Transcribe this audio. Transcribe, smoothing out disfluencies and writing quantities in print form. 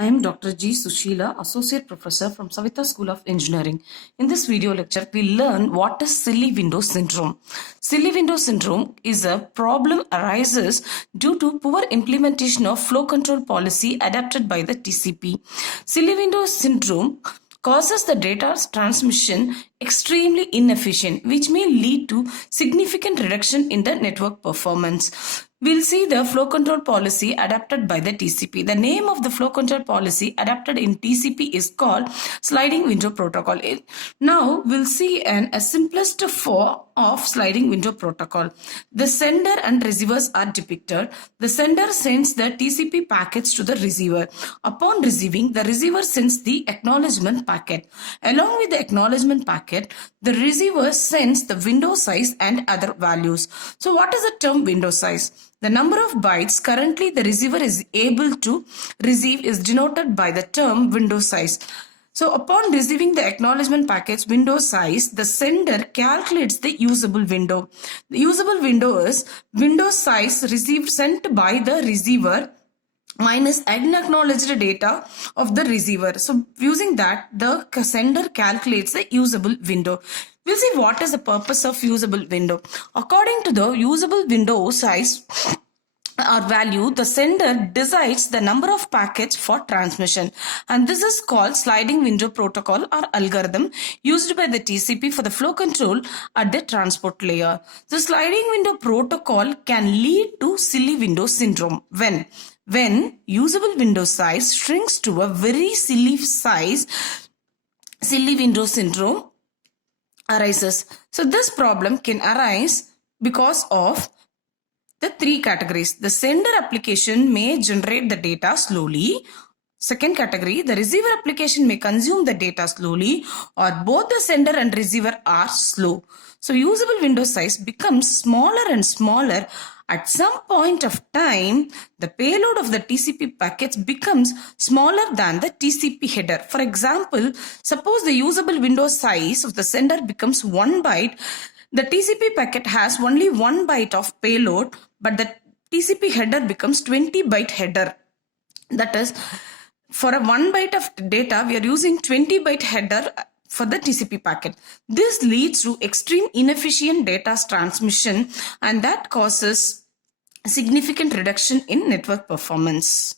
I am Dr. G. Suseela, Associate Professor from Savitha School of Engineering. In this video lecture, we learn what is silly window syndrome. Silly window syndrome is a problem arises due to poor implementation of flow control policy adopted by the TCP. Silly window syndrome causes the data transmission extremely inefficient, which may lead to significant reduction in the network performance. We'll see the flow control policy adapted by the TCP. The name of the flow control policy adapted in TCP is called sliding window protocol. Now we'll see a simplest form of sliding window protocol. The sender and receivers are depicted. The sender sends the TCP packets to the receiver. Upon receiving, the receiver sends the acknowledgement packet. Along with the acknowledgement packet, the receiver sends the window size and other values. So what is the term window size? The number of bytes currently the receiver is able to receive is denoted by the term window size. So upon receiving the acknowledgement packet's window size, the sender calculates the usable window. The usable window is window size received sent by the receiver minus unacknowledged data of the receiver. So using that, the sender calculates the usable window. We'll see what is the purpose of usable window. According to the usable window size or value, the sender decides the number of packets for transmission, and this is called sliding window protocol or algorithm used by the TCP for the flow control at the transport layer. The sliding window protocol can lead to silly window syndrome when usable window size shrinks to a very silly size. Silly window syndrome arises. So this problem can arise because of the three categories. The sender application may generate the data slowly. Second category, the receiver application may consume the data slowly, or both the sender and receiver are slow. So usable window size becomes smaller and smaller. At some point of time, the payload of the TCP packets becomes smaller than the TCP header. For example, suppose the usable window size of the sender becomes 1 byte. The TCP packet has only 1 byte of payload, but the TCP header becomes 20 byte header. That is, for a 1 byte of data, we are using 20 byte header for the TCP packet. This leads to extreme inefficient data transmission, and that causes significant reduction in network performance.